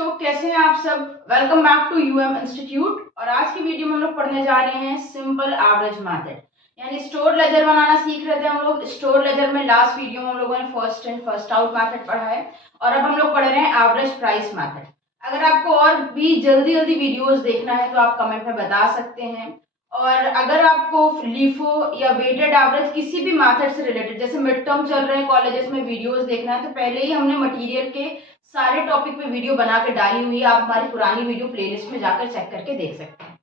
बच्चों, कैसे हैं आप सब। Welcome back to UM institute. और आज की वीडियो में हम लोग पढ़ने जा रहे हैं सिंपल एवरेज मेथड, यानी स्टोर लेजर बनाना सीख रहे थे हम लोग। स्टोर लेजर में लास्ट वीडियो में हम लोगों ने first in first out method पढ़ा है और अब हम लोग पढ़ रहे हैं एवरेज प्राइस मेथड। अगर आपको और भी जल्दी जल्दी वीडियोस देखना है तो आप कमेंट में बता सकते हैं। और अगर आपको लिफो या वेटेड एवरेज किसी भी मेथड से रिलेटेड, जैसे मिड टर्म चल रहे हैं कॉलेजेस में, वीडियोस देखना है तो पहले ही हमने मटेरियल के सारे टॉपिक पे वीडियो बना के डाली हुई है। आप हमारी पुरानी वीडियो प्लेलिस्ट में जाकर चेक करके देख सकते हैं।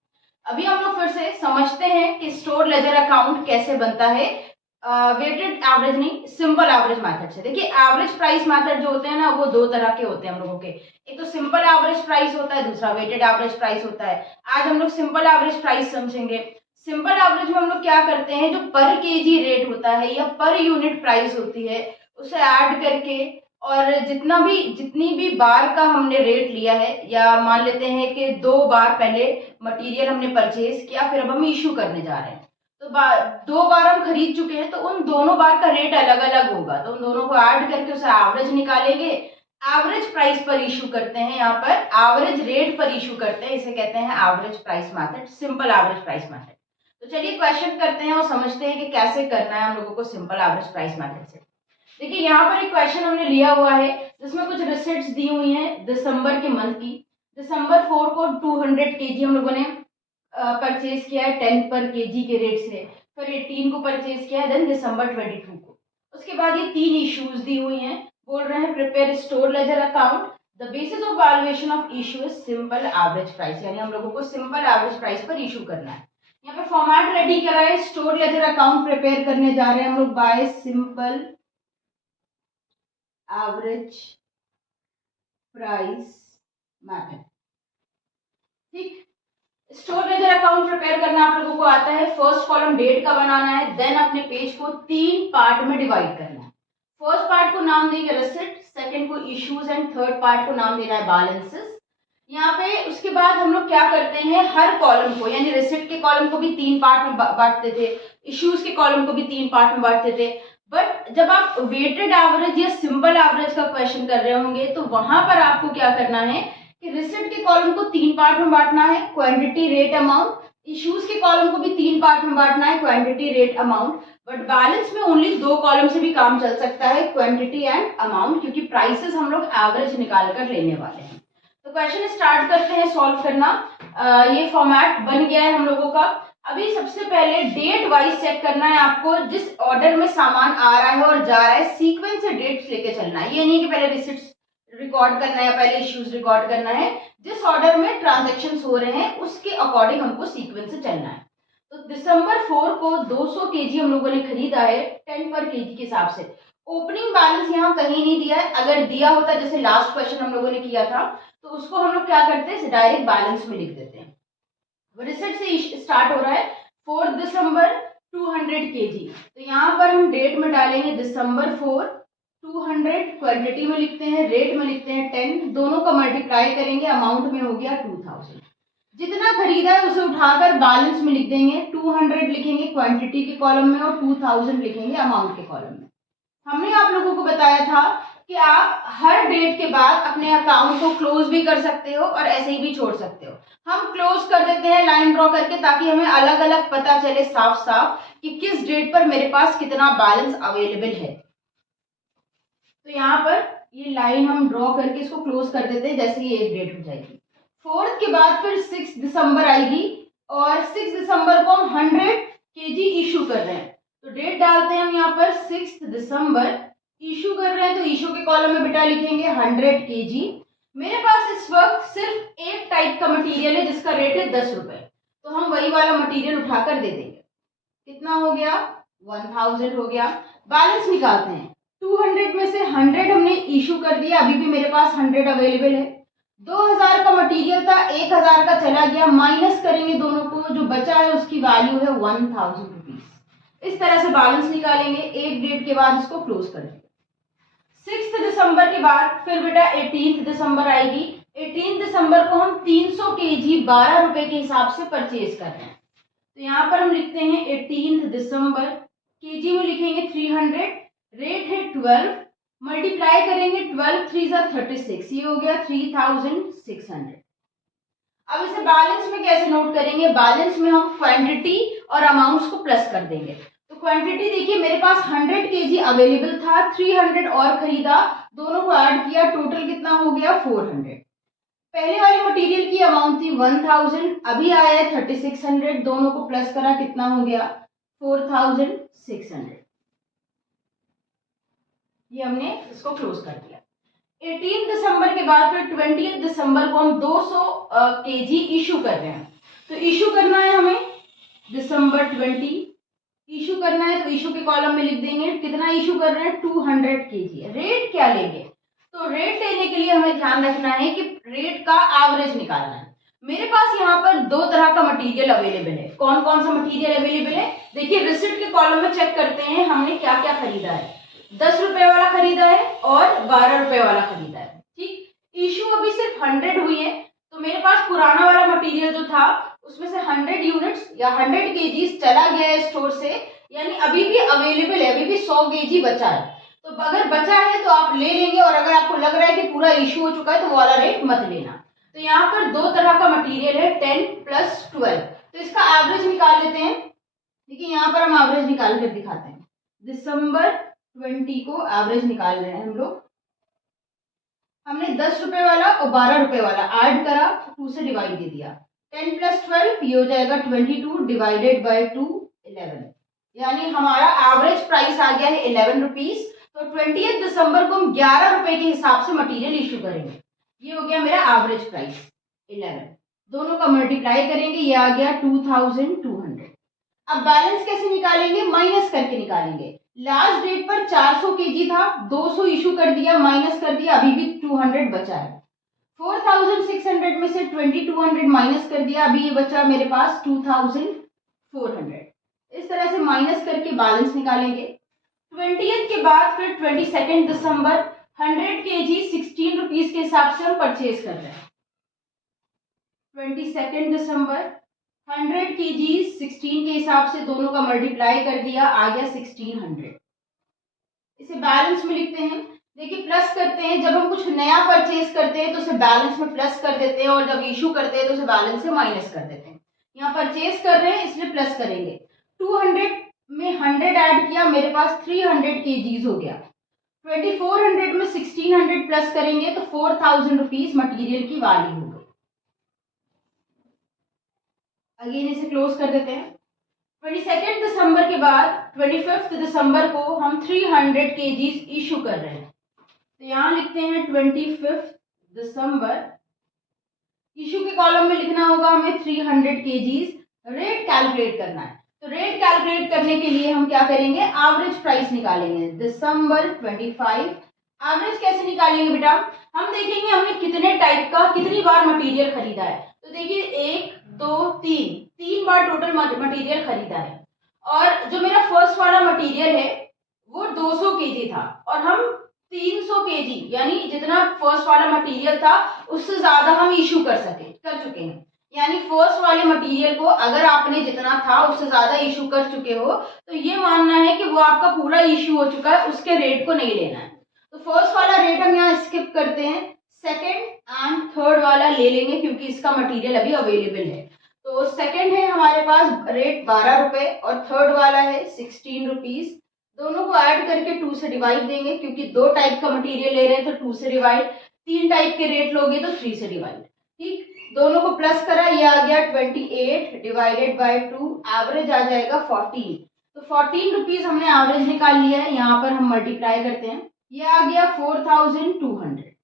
अभी हम लोग फिर से समझते हैं कि स्टोर लेजर अकाउंट कैसे बनता है वेटेड एवरेज नहीं, सिंपल एवरेज मेथड से। देखिए, एवरेज प्राइस मेथड जो होते हैं ना, वो दो तरह के होते हैं हम लोगों के। एक तो सिंपल एवरेज प्राइस होता है, दूसरा वेटेड एवरेज प्राइस होता है। आज हम लोग सिंपल एवरेज प्राइस समझेंगे। सिंपल एवरेज में हम लोग क्या करते हैं, जो पर केजी रेट होता है या पर यूनिट प्राइस होती है उसे ऐड करके, और जितनी भी बार का हमने रेट लिया है, या मान लेते हैं कि 2 बार पहले मटेरियल हमने परचेज किया, फिर अब हम इशू करने जा रहे हैं, तो 2 बार हम खरीद चुके हैं, तो उन दोनों बार का रेट अलग अलग होगा, तो उन दोनों को ऐड करके उसे एवरेज निकालेंगे। एवरेज प्राइस पर इशू करते हैं, यहाँ पर एवरेज रेट पर इशू करते हैं, इसे कहते हैं average price method, simple average price method. तो चलिए क्वेश्चन करते हैं और समझते हैं कि कैसे करना है हम लोगों को सिंपल एवरेज प्राइस मेथड से। देखिए, यहाँ पर एक क्वेश्चन हमने लिया हुआ है जिसमें कुछ रिसिप्ट्स दी हुई हैं दिसंबर के मंथ की। दिसंबर 4 को 200 केजी हम लोगों ने परचेज किया है 10 पर केजी के रेट से। फिर 18 को परचेज किया है, देन दिसंबर 22 को। उसके बाद ये 3 इश्यूज दी हुई हैं। बोल रहे हैं prepare store ledger account, the basis of valuation of issue is simple average price, यानी हम लोगों को सिंपल एवरेज प्राइस पर इशू करना है। यहाँ पे फॉर्मेट रेडी करा है, स्टोर लेजर अकाउंट प्रिपेयर करने जा रहे हैं हम लोग bye simple average price method. ठीक, स्टोर लेजर अकाउंट प्रिपेयर करना आप लोगों को आता है। फर्स्ट कॉलम डेट का बनाना है, देन अपने पेज को 3 पार्ट में डिवाइड करना है। फर्स्ट पार्ट को नाम देंगे रिसिप्ट, सेकंड को इश्यूज एंड थर्ड पार्ट को नाम देना है बैलेंसेस। यहाँ पे उसके बाद हम लोग क्या करते हैं, हर कॉलम को, यानी रिसिप्ट के कॉलम को भी 3 पार्ट में बांटते थे, इश्यूज के कॉलम को भी 3 पार्ट में बांटते थे। बट जब आप वेटेड एवरेज या सिंपल एवरेज का क्वेश्चन कर रहे होंगे तो वहां पर आपको क्या करना है कि रिसिप्ट के कॉलम को 3 पार्ट में बांटना है, क्वांटिटी रेट अमाउंट। इश्यूज के कॉलम को भी 3 पार्ट में बांटना है, quantity rate amount. But balance में ओनली 2 कॉलम से भी काम चल सकता है, क्वांटिटी एंड अमाउंट, क्योंकि प्राइसेस हम लोग एवरेज निकाल कर लेने वाले हैं। तो क्वेश्चन स्टार्ट करते हैं सॉल्व करना। ये फॉर्मेट बन गया है हम लोगों का। अभी सबसे पहले डेट वाइज चेक करना है आपको, जिस ऑर्डर में सामान आ रहा है और जा रहा है, सीक्वेंस से डेट्स लेके चलना है। ये नहीं कि पहले रिसिप्ट्स रिकॉर्ड करना है, पहले इश्यूज रिकॉर्ड करना है। जिस ऑर्डर में ट्रांजैक्शंस हो रहे हैं उसके अकॉर्डिंग हमको सीक्वेंस से चलना है। तो दिसंबर 4 को 200 केजी हम लोगों ने खरीदा है 10 पर केजी के हिसाब से। ओपनिंग बैलेंस यहाँ कहीं नहीं दिया है। अगर दिया होता, जैसे लास्ट क्वेश्चन हम लोगों ने किया था, तो उसको हम लोग क्या करते हैं, डायरेक्ट बैलेंस में लिख देते हैं। रिसिप्ट से स्टार्ट हो रहा है 4 दिसंबर 200 केजी, तो यहाँ पर हम डेट में डालेंगे दिसंबर 4 200, क्वांटिटी में लिखते हैं, रेट में लिखते हैं 10, दोनों का मल्टीप्लाई करेंगे, अमाउंट में हो गया 2000। जितना खरीदा है उसे उठाकर बैलेंस में लिख देंगे, 200 लिखेंगे क्वांटिटी के कॉलम में और 2000 लिखेंगे अमाउंट के कॉलम में। हमने आप लोगों को बताया था कि आप हर डेट के बाद अपने अकाउंट को क्लोज भी कर सकते हो और ऐसे ही भी छोड़ सकते हो। हम क्लोज कर देते हैं लाइन ड्रॉ करके, ताकि हमें अलग अलग पता चले साफ साफ कि किस डेट पर मेरे पास कितना बैलेंस अवेलेबल है। तो यहाँ पर ये लाइन हम ड्रॉ करके इसको क्लोज कर देते हैं, जैसे ये एक डेट हो जाएगी। 4 के बाद फिर 6 दिसंबर आएगी, और 6 दिसंबर को हम 100 केजी इशू कर रहे हैं, तो डेट डालते हैं हम यहाँ पर 6 दिसंबर। इशू कर रहे हैं तो इशू के कॉलम में बेटा लिखेंगे 100 केजी। मेरे पास इस वक्त सिर्फ एक टाइप का मटेरियल है जिसका रेट है 10 रुपए, तो हम वही वाला मटेरियल उठाकर दे देंगे। कितना हो गया, 1000 हो गया। बैलेंस निकालते हैं, 200 में से 100 हमने इशू कर दिया, अभी भी मेरे पास 100 अवेलेबल है। 2000 का मटेरियल था, 1000 का चला गया, माइनस करेंगे दोनों को, जो बचा है उसकी वैल्यू है 1000 रुपीज। इस तरह से बैलेंस निकालेंगे, एक डेट के बाद इसको क्लोज कर देंगे। 6 दिसंबर के बाद फिर बेटा 18 दिसंबर आएगी। 18 दिसंबर को हम 300 केजी 12 रुपए के हिसाब से परचेज कर रहे हैं, तो यहाँ पर हम लिखते हैं 18 दिसंबर, केजी में लिखेंगे 300, रेट है 12, मल्टीप्लाई करेंगे 12 3 जा 36, ये हो गया 3600। अब इसे बैलेंस में कैसे नोट करेंगे? बैलेंस में हम क्वांटिटी और अमाउंट्स को प्लस कर देंगे। तो क्वांटिटी देखिए मेरे पास 100 केजी अवेलेबल था, 300 और खरीदा, दोनों को ऐड किया, टोटल कितना हो गया 400। पहले वाली मटेरियल की अमाउंट थी 1000, अभी आया है 3600, दोनों को प्लस करा, कितना हो गया 4600। ये हमने इसको क्लोज कर दिया। 18 दिसंबर के बाद फिर 20 दिसंबर को हम 200 केजी इशू कर रहे हैं। तो इशू करना है हमें दिसंबर 20 इशू करना है, तो इशू के कॉलम में लिख देंगे कितना इशू कर रहे हैं 200 केजी। रेट क्या लेंगे? तो रेट लेने के लिए हमें ध्यान रखना है कि रेट का एवरेज निकालना है। मेरे पास यहाँ पर दो तरह का मटेरियल अवेलेबल है। कौन कौन सा मटेरियल अवेलेबल है? देखिए रिसिप्ट के कॉलम में चेक करते हैं हमने क्या क्या खरीदा है। 10 रुपए वाला खरीदा है और 12 रुपए वाला खरीदा है। ठीक, इशू अभी सिर्फ 100 हुई है, तो मेरे पास पुराना वाला मटेरियल जो था उसमें से 100 यूनिट्स या 100 केजीज चला गया है स्टोर से, यानी अभी भी अवेलेबल है, अभी भी 100 केजी बचा है। तो अगर बचा है तो आप ले लेंगे, और अगर आपको लग रहा है कि पूरा इशू हो चुका है तो वो वाला रेट मत लेना। तो यहाँ पर दो तरह का मटेरियल है 10 + 12। तो इसका एवरेज निकाल लेते हैं। देखिए यहाँ पर हम एवरेज निकाल कर दिखाते हैं। दिसंबर 20 को एवरेज निकाल रहे हैं हम लोग। हमने 10 रुपए वाला और 12 रुपए वाला ऐड करा, 2 से डिवाइड दे दिया। 10 + 12 ये हो जाएगा 22 डिवाइडेड बाय 2 11, यानी हमारा एवरेज प्राइस आ गया है 11 रुपीज। तो 20 दिसंबर को हम 11 रुपए के हिसाब से मटेरियल इशू करेंगे। ये हो गया मेरा एवरेज प्राइस 11। दोनों का मल्टीप्लाई करेंगे, ये आ गया 2200। अब बैलेंस कैसे निकालेंगे? माइनस करके निकालेंगे। लास्ट डेट पर 400 केजी था, 200 इशू कर दिया, माइनस कर दिया, अभी भी 200 बचा है। 4600 में से 2200 माइनस कर दिया, अभी ये बचा मेरे पास 2400। इस तरह से माइनस करके बैलेंस निकालेंगे। 20th के बाद फिर 22 दिसंबर 100 केजी 16 रुपीज के हिसाब से हम परचेज कर रहे हैं। 22 दिसंबर 100 केजी 16 के हिसाब से दोनों का मल्टीप्लाई कर दिया, आ गया 1600। इसे बैलेंस में लिखते हैं। देखिए प्लस करते हैं, जब हम कुछ नया परचेज करते हैं तो उसे बैलेंस में प्लस कर देते हैं, और जब इशू करते हैं तो उसे बैलेंस से माइनस कर देते हैं। यहाँ परचेज कर रहे हैं इसलिए प्लस करेंगे। 200 में 100 ऐड किया, मेरे पास 300 केजीज हो गया। 2400 में 1600 प्लस करेंगे तो 4000 रुपीज मटीरियल की वैल्यू हो गई। अगेन इसे क्लोज कर देते हैं। 22 दिसंबर के बाद 25 दिसंबर को हम 300 केजीज इशू कर रहे हैं। तो यहाँ लिखते हैं 25 दिसंबर, इशू के कॉलम में लिखना होगा हमें 300 केजीज। रेट कैलकुलेट करना है, तो रेट कैलकुलेट करने के लिए हम क्या करेंगे? एवरेज प्राइस निकालेंगे। दिसंबर 25 एवरेज कैसे निकालेंगे बेटा? हम देखेंगे हमने कितने टाइप का कितनी बार मटेरियल खरीदा है। तो देखिए 1 2 3 बार टोटल मटेरियल खरीदा है, और जो मेरा फर्स्ट वाला मटेरियल है वो 200 केजी था, और हम 300 केजी यानी जितना फर्स्ट वाला मटेरियल था उससे ज्यादा हम इशू कर चुके हैं। यानी फर्स्ट वाले मटेरियल को अगर आपने जितना था उससे ज्यादा इशू कर चुके हो तो ये मानना है कि वो आपका पूरा इशू हो चुका है, उसके रेट को नहीं लेना है। तो फर्स्ट वाला रेट हम यहाँ स्किप करते हैं, सेकेंड एंड थर्ड वाला ले लेंगे क्योंकि इसका मटेरियल अभी अवेलेबल है। तो सेकेंड है हमारे पास रेट 12 रुपए और थर्ड वाला है 16 रुपीज। दोनों को ऐड करके 2 से डिवाइड देंगे, क्योंकि दो टाइप का मटेरियल ले रहे हैं तो 2 से डिवाइड, 3 टाइप के रेट लोगे तो 3 से डिवाइड। ठीक, दोनों को प्लस करा, ये आ गया 28 डिवाइडेड बाय 2, एवरेज आ जाएगा 14। तो 14 रुपीज हमने एवरेज निकाल लिया है। यहाँ पर हम मल्टीप्लाई करते हैं, ये आ गया 4200।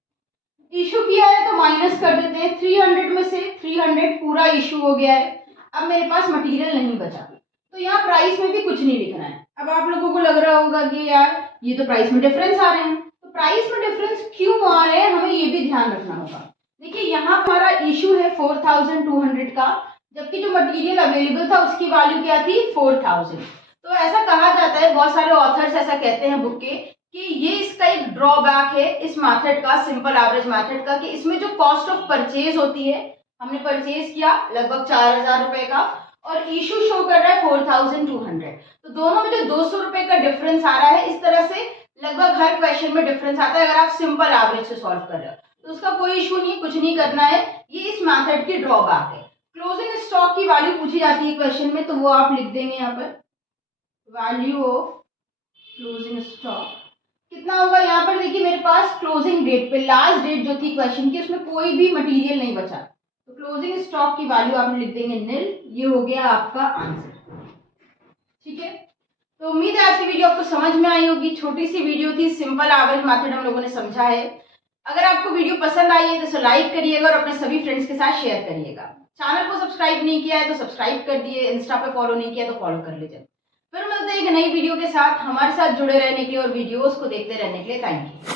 इशू किया है तो माइनस कर देते हैं, 300 में से 300 पूरा इशू हो गया है, अब मेरे पास मटेरियल नहीं बचा। तो यहाँ प्राइस में भी कुछ नहीं लिखना है। अब आप लोगों को लग रहा होगा कि यार ये तो प्राइस में डिफरेंस आ रहे हैं, तो प्राइस में डिफरेंस क्यों आ रहे हैं हमें ये भी ध्यान रखना होगा। देखिए यहाँ हमारा इशू है 4200 का, जबकि जो मटेरियल अवेलेबल था उसकी वैल्यू क्या थी 4000। तो ऐसा कहा जाता है, बहुत सारे ऑथर्स ऐसा कहते हैं बुक के, कि ये इसका एक ड्रॉबैक है इस मेथड का, सिंपल एवरेज मेथड का, कि इसमें जो कॉस्ट ऑफ परचेज होती है, हमने परचेज किया लगभग 4000 रुपए का और इशू शो कर रहा है 4200, तो दोनों में जो 200 रुपए का डिफरेंस आ रहा है, इस तरह से लगभग हर क्वेश्चन में डिफरेंस आता है अगर आप सिंपल एवरेज से सॉल्व कर रहे हो, तो उसका कोई इशू नहीं, कुछ नहीं करना है। ये इस मेथड की ड्रॉबैक है। क्लोजिंग स्टॉक की वैल्यू पूछी जाती है क्वेश्चन में, तो वो आप लिख देंगे यहाँ पर, वैल्यू ऑफ क्लोजिंग स्टॉक कितना होगा। यहाँ पर देखिए मेरे पास क्लोजिंग डेट पे लास्ट डेट जो थी क्वेश्चन की, उसमें कोई भी मटेरियल नहीं बचा, तो क्लोजिंग स्टॉक की वैल्यू आप लिख देंगे निल। ये हो गया आपका आंसर। ठीक है, तो उम्मीद है आज की वीडियो आपको समझ में आई होगी। छोटी सी वीडियो थी, सिंपल एवरेज मेथड हम लोगों ने समझा है। अगर आपको वीडियो पसंद आई है तो लाइक करिएगा और अपने सभी फ्रेंड्स के साथ शेयर करिएगा। चैनल को सब्सक्राइब नहीं किया है तो सब्सक्राइब कर दिए, इंस्टा पे फॉलो नहीं किया तो फॉलो कर लीजिए। फिर मिलते हैं एक नई वीडियो के साथ। हमारे साथ जुड़े रहने के लिए और वीडियोस को देखते रहने के लिए थैंक यू।